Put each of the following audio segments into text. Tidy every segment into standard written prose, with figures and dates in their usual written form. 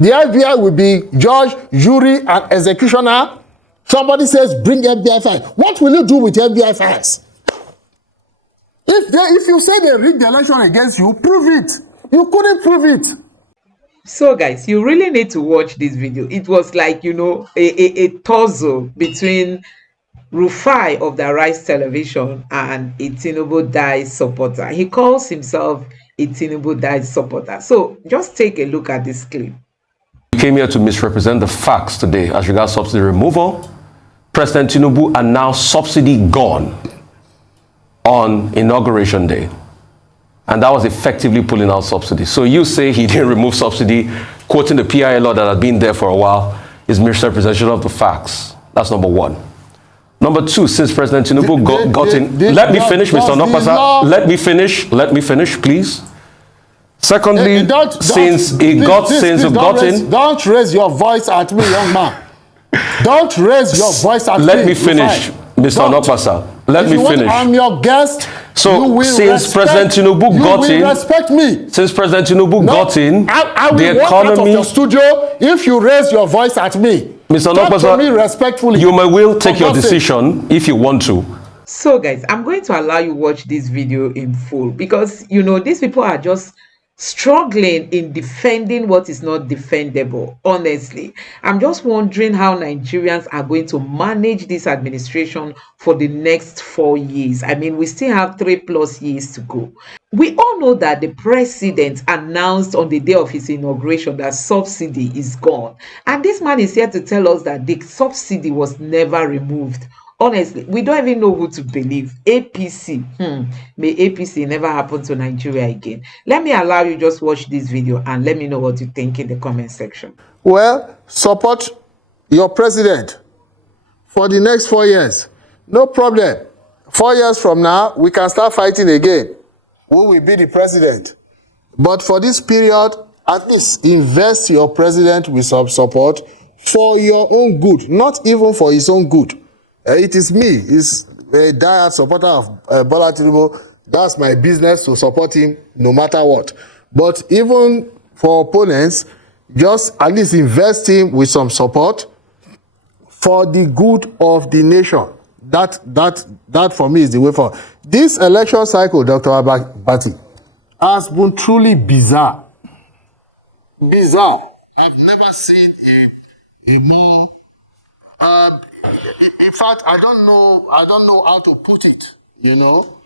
The FBI will be judge, jury, and executioner. Somebody says, bring FBI files. What will you do with FBI files? If you say they rigged the election against you, prove it. You couldn't prove it. So guys, you really need to watch this video. It was like, you know, a tussle between Rufai of the Rise Television and a Tinubu dies supporter. He calls himself a Tinubu dies supporter. So just take a look at this clip. We came here to misrepresent the facts today as regards subsidy removal. President Tinubu announced subsidy gone on Inauguration Day. And that was effectively pulling out subsidy. So you say he didn't remove subsidy, quoting the PIA law that had been there for a while, is misrepresentation of the facts. That's number one. Number two, since President Tinubu got in... Let me finish, Mr. Nokpasa. Let me finish, please. Secondly, since he got in... Don't raise your voice at me, young man. Don't raise your voice at me. Let me finish, Mr. Nokpasa. Let me finish. I'm your guest. So since President Tinubu got in... respect me. Since President Tinubu got in, I will walk out of your studio if you raise your voice at me. Mr. Talk to me respectfully. You may will take your decision if you want to. So guys, I'm going to allow you watch this video in full because, you know, these people are just struggling in defending what is not defendable. Honestly, I'm just wondering how Nigerians are going to manage this administration for the next 4 years. I mean, we still have 3+ years to go. We all know that the president announced on the day of his inauguration that subsidy is gone. And this man is here to tell us that the subsidy was never removed. Honestly, we don't even know who to believe. APC. May APC never happen to Nigeria again. Let me allow you just watch this video and let me know what you think in the comment section. Well, support your president for the next 4 years. No problem. 4 years from now, we can start fighting again. Who will be the president? But for this period, at least invest your president with some support for your own good, not even for his own good. It is me. He's a diehard supporter of Bola Tinubu. That's my business to support him no matter what. But even for opponents, just at least invest him with some support for the good of the nation. That for me is the way forward. This election cycle, Dr. Abati, has been truly bizarre. Bizarre. I've never seen a more... in fact, I don't know how to put it, you know.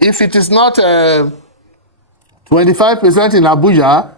If it is not 25% in Abuja,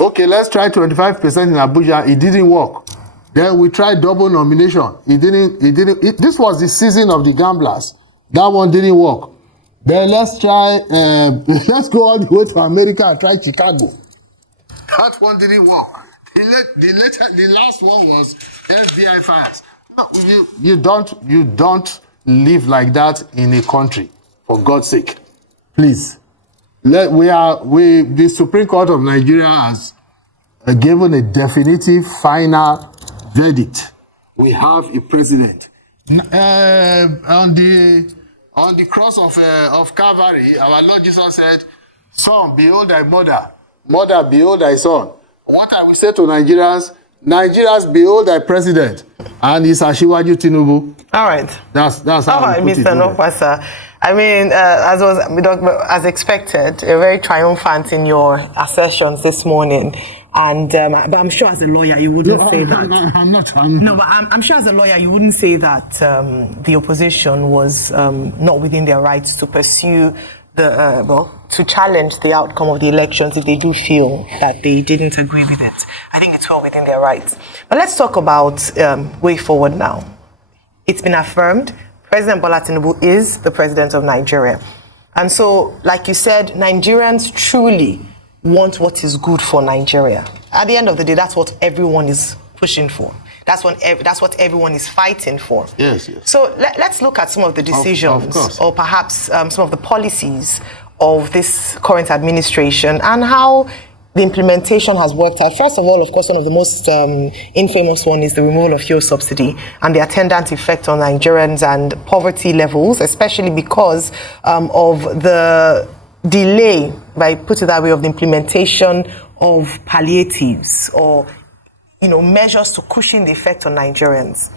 okay, let's try 25% in Abuja. It didn't work. Then we tried double nomination. This was the season of the gamblers. That one didn't work. Then let's try, let's go all the way to America and try Chicago. That one didn't work. The last one was FBI files. No, you don't live like that in a country, for God's sake. Please. The Supreme Court of Nigeria has given a definitive final verdict. We have a president. On the cross of Calvary, our Lord Jesus said, "Son, behold thy mother. Mother, behold thy son." What I will say to Nigerians, behold thy president, and it's Asiwaju Tinubu. All right. That's how. All right, Mr. Nokpasa. I mean, as expected, you're very triumphant in your assertions this morning, and but I'm sure as a lawyer you wouldn't say that. I'm not. No, but I'm sure as a lawyer you wouldn't say that the opposition was not within their rights to pursue to challenge the outcome of the elections if they do feel that they didn't agree with it. I think it's well within their rights. But let's talk about way forward now. It's been affirmed President Bola Tinubu is the president of Nigeria. And so, like you said, Nigerians truly want what is good for Nigeria. At the end of the day, that's what everyone is pushing for. That's what everyone is fighting for. Yes, yes. So let's look at some of the decisions or perhaps some of the policies of this current administration and how the implementation has worked out. First of all, of course, one of the most infamous one is the removal of fuel subsidy and the attendant effect on Nigerians and poverty levels, especially because of the delay if I put it that way, of the implementation of palliatives or, measures to cushion the effect on Nigerians.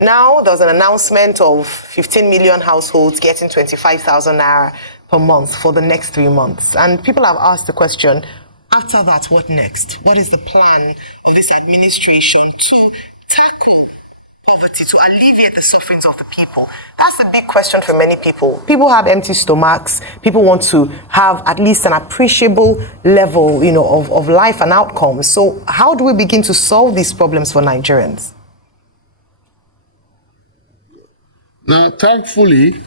Now, there's an announcement of 15 million households getting 25,000 naira per month for the next 3 months. And people have asked the question, after that, what next? What is the plan of this administration to tackle poverty, to alleviate the sufferings of the people? That's the big question for many people. People have empty stomachs. People want to have at least an appreciable level, of life and outcomes. So how do we begin to solve these problems for Nigerians? Thankfully,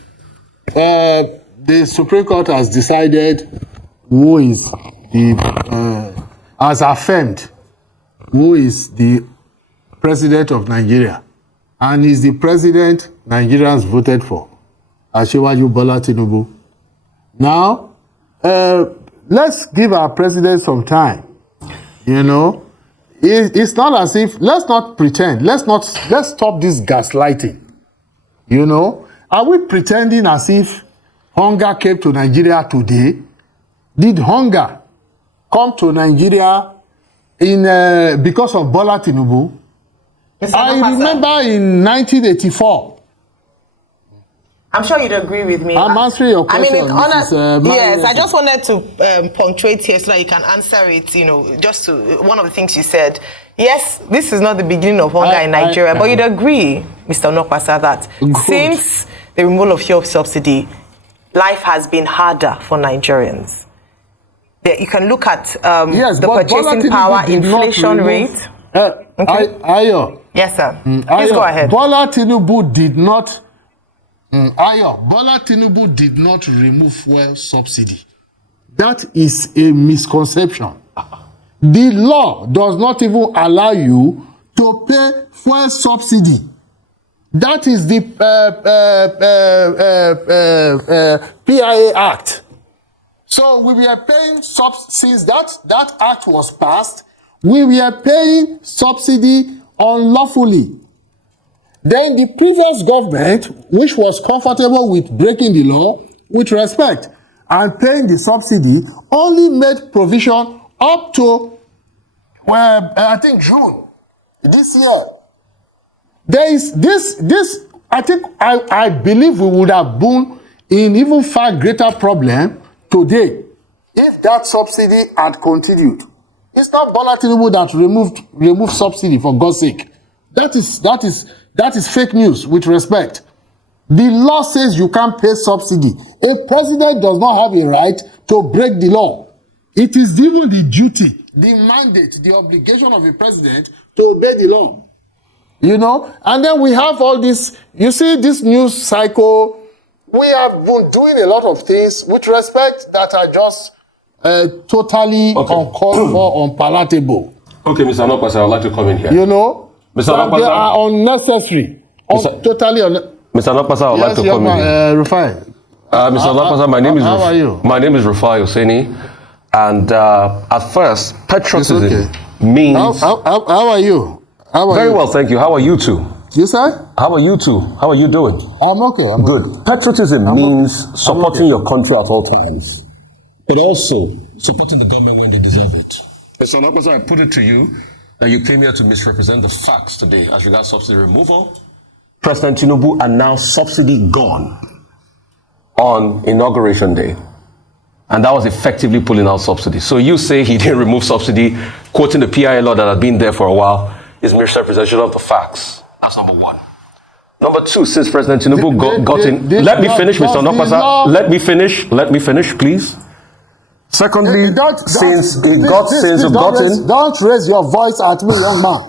the Supreme Court has decided who is has affirmed who is the president of Nigeria, and is the president Nigerians voted for, Asiwaju Bola Tinubu. Now, let's give our president some time. It's not as if, let's not pretend. Let's stop this gaslighting. Are we pretending as if hunger came to Nigeria today? Did hunger come to Nigeria because of Bola Tinubu? I remember in 1984. I'm sure you'd agree with me. I'm answering your question. Yes, I just wanted to punctuate here so that you can answer it, just to one of the things you said. Yes, this is not the beginning of hunger in Nigeria, but you'd agree, Mr. Onokpasa, that since the removal of fuel subsidy, life has been harder for Nigerians. You can look at the purchasing power, inflation rate. Okay. Ayo. Yes, sir. Please go ahead. Bola Tinubu did not. Bola Tinubu did not remove fuel subsidy. That is a misconception. The law does not even allow you to pay fuel subsidy. That is the PIA Act. So we were paying since that act was passed, we were paying subsidy unlawfully. Then the previous government, which was comfortable with breaking the law with respect and paying the subsidy, only made provision up to, I think, June this year. There is this. I believe we would have been in even far greater problem today if that subsidy had continued. It's not Bola Tinubu that removed subsidy, for God's sake. That is fake news with respect. The law says you can't pay subsidy. A president does not have a right to break the law. It is even the duty, the mandate, the obligation of a president to obey the law. And then we have all this, you see this news cycle. We have been doing a lot of things with respect that are just totally uncalled for, unpalatable. Okay, Mr. Onokpasa, I would like to come in here. Mr. Onokpasa, they are unnecessary. Totally unnecessary. Mr. Onokpasa, I would like to come in here. Rufai. Mr. Onokpasa, how are you? My name is Rufai Oseni. And at first, patriotism means... How are you? Very well, thank you. How are you two? You sir? How are you two? How are you doing? I'm okay. I'm good. Okay. Patriotism means supporting your country at all times, but also supporting the government when they deserve it. Mr. Onokpasa, I put it to you that you came here to misrepresent the facts today as regards subsidy removal. President Tinubu announced subsidy gone on Inauguration Day. And that was effectively pulling out subsidy. So you say he didn't remove subsidy, quoting the PIA law that had been there for a while, is misrepresentation of the facts. That's number one. Number two, since President Tinubu got in... Let me finish, Mr. Onokpasa. Let me finish, please. Secondly, since you got in... Don't raise your voice at me, young man.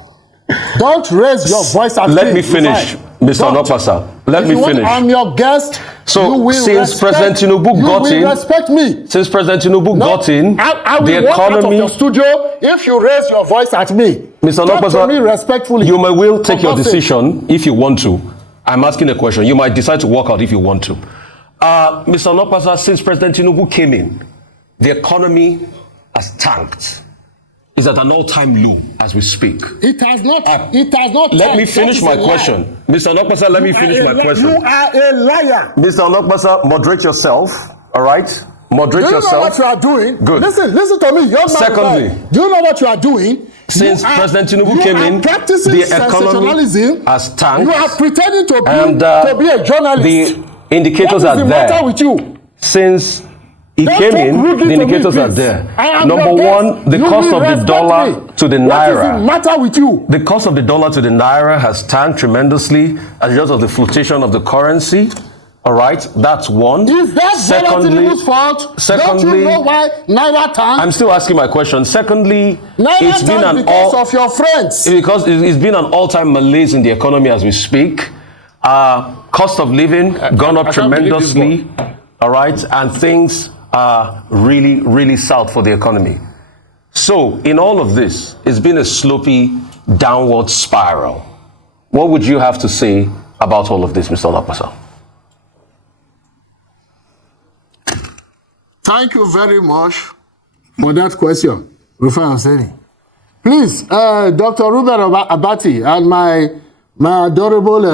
Don't raise your voice at me. Let me finish, Mr. Onokpasa. Let me finish. I'm your guest. So since President Tinubu got in... respect me. Since President Tinubu got in, I will walk out of your studio if you raise your voice at me. Mr. Talk to me Onokpasa, respectfully. you will take your decision if you want to. I'm asking a question. You might decide to walk out if you want to. Mr. Onokpasa, since President Tinubu came in, the economy has tanked. It's at an all-time low as we speak. It has not. Let me finish my question. Mr. Onokpasa, let me finish my question. You are a liar. Mr. Onokpasa, moderate yourself, all right? Moderate do you yourself. know what you are doing? Good. Listen to me, young man. Secondly, do you know what you are doing? Since President Tinubu came in, practicing the economy sensationalism. has tanked. You are pretending to be a journalist. The indicators what is are the there. matter with you? Since he Don't came talk in, rudely the to me, indicators are please. there. I am Number your guest. one, the You cost will of the respect dollar me. to the What is the naira. matter with you? The cost of the dollar to the naira has tanked tremendously as a result of the fluctation of the currency. All right, that's one. Is that Tinubu's fault? Don't you know why naira tanked? I'm still asking my question. Secondly, naira it's been tanked because of your friends. Because it's been an all-time malaise in the economy as we speak. Cost of living gone up tremendously. All right, and things are really, really south for the economy. So, in all of this, it's been a slopey downward spiral. What would you have to say about all of this, Mr. Lapasa? Thank you very much for that question, Rufai Oseni. Please, Dr. Ruben Abati and my adorable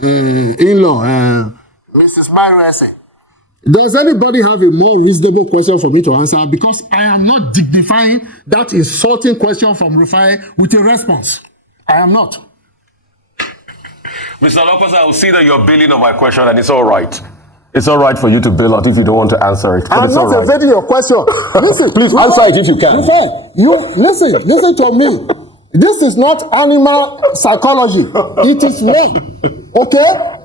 in-law, Mrs. Myra Ese. Does anybody have a more reasonable question for me to answer? Because I am not dignifying that insulting question from Rufai with a response. I am not. Mr. Lapasa, I will see that you're bailing on my question, and it's all right. It's all right for you to bail out if you don't want to answer it. I'm not evading your question. Listen, please answer it if you can. Listen to me. This is not animal psychology. It is me. Okay?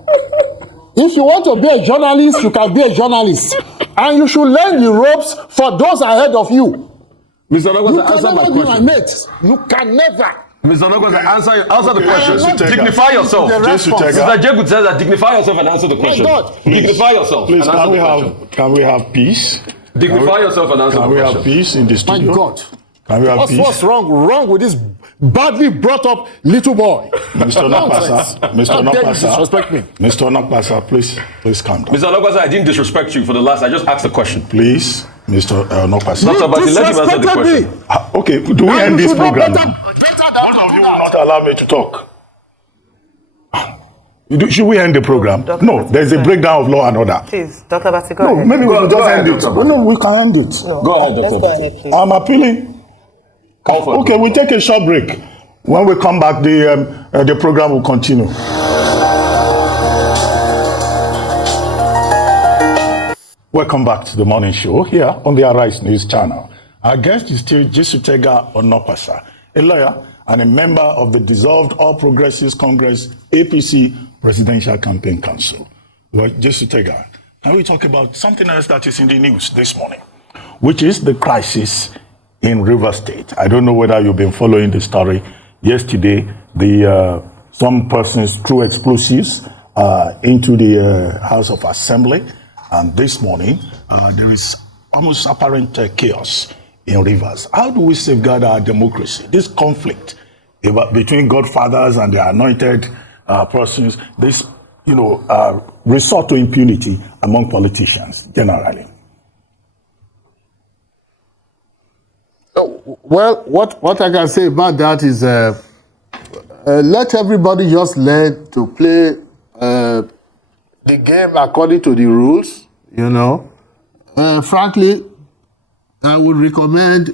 If you want to be a journalist, you can be a journalist. And you should learn the ropes for those ahead of you. Mr. Lapasa, answer my question. My mate. You can never. Mr. Lapasa, answer the question. Dignify yourself. Mr. Jegud says that dignify yourself and answer the question. Dignify yourself. Please, can we have peace? Dignify yourself and answer the question. Can we have peace in the studio? My God. Can we have peace? What's wrong with this badly brought up little boy? Mr. Nakpasa, disrespect me. Mr. Nakpasa, please calm down. Mr. Nakpasa, I didn't disrespect you for the last. I just asked a question. Please, Mr. Nakpasa. Let him answer the question. Okay, do we end this program? Both of you will not allow me to talk. Should we end the program? No, there's a breakdown of law and order. Please, Dr. Basi, go No, ahead. maybe we should just end it. No, we can end it. No, Go ahead, let's Dr. go ahead, please. I'm appealing. Okay, we'll take a short break. When we come back, the program will continue. Welcome back to the morning show here on the Arise News channel. Our guest is still Jesutega Onokwasa, a lawyer and a member of the dissolved All Progressives Congress APC Presidential Campaign Council. Well, Jesutega, can we talk about something else that is in the news this morning, which is the crisis in Rivers State? I don't know whether you've been following the story. Yesterday, some persons threw explosives into the House of Assembly, and this morning there is almost apparent chaos in Rivers. How do we safeguard our democracy? This conflict between godfathers and the anointed persons, this resort to impunity among politicians generally. Well, what I can say about that is let everybody just learn to play the game according to the rules, Frankly, I would recommend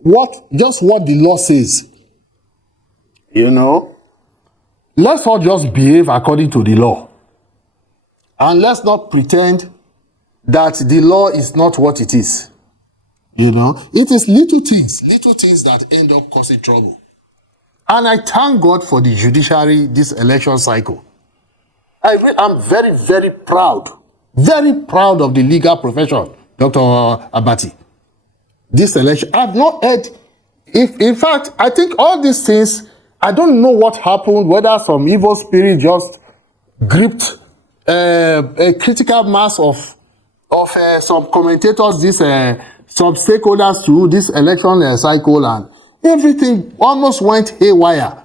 what the law says. Let's all just behave according to the law. And let's not pretend that the law is not what it is. It is little things that end up causing trouble. And I thank God for the judiciary this election cycle. I'm very, very proud of the legal profession, Dr. Abati. This election, I've not heard, in fact, I think all these things, I don't know what happened, whether some evil spirit just gripped a critical mass of some commentators, some stakeholders through this election cycle, and everything almost went haywire.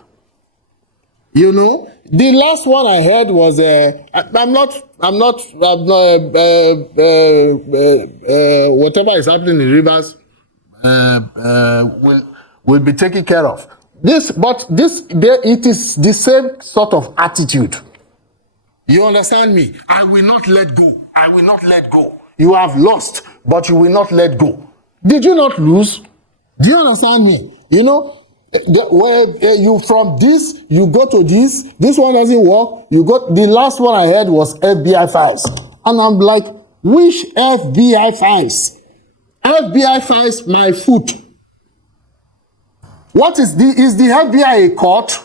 The last one I heard was whatever is happening in Rivers will be taken care of. It is the same sort of attitude. You understand me? I will not let go. I will not let go. You have lost, but you will not let go. Did you not lose? Do you understand me? You know, where you from this, you go to this one doesn't work. You got the last one I heard was FBI files. And I'm like, which FBI files? FBI files my foot. What is the FBI a court?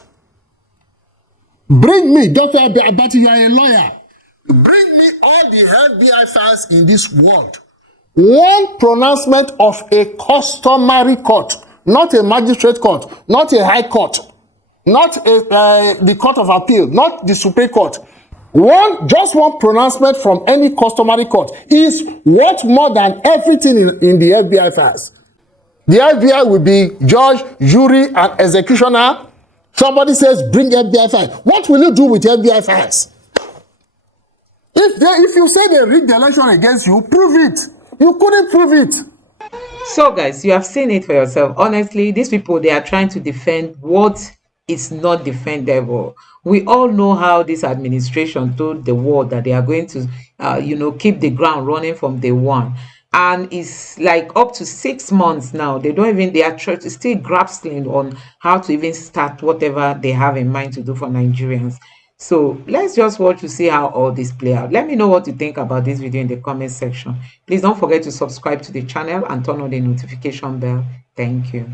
Bring me, Dr. Abati, you are a lawyer. Bring me all the FBI files in this world. One pronouncement of a customary court, not a magistrate court, not a high court, not the court of appeal, not the Supreme Court. Just one pronouncement from any customary court is worth more than everything in the FBI files. The FBI will be judge, jury, and executioner. Somebody says, bring FBI files. What will you do with FBI files? If you say they rigged the election against you, prove it. You couldn't prove it. So guys, you have seen it for yourself. Honestly, these people, they are trying to defend what is not defendable. We all know how this administration told the world that they are going to keep the ground running from day one, and it's like up to 6 months now. They are still grappling on how to even start whatever they have in mind to do for Nigerians. So let's just watch to see how all this play out. Let me know what you think about this video in the comment section. Please don't forget to subscribe to the channel and turn on the notification bell. Thank you.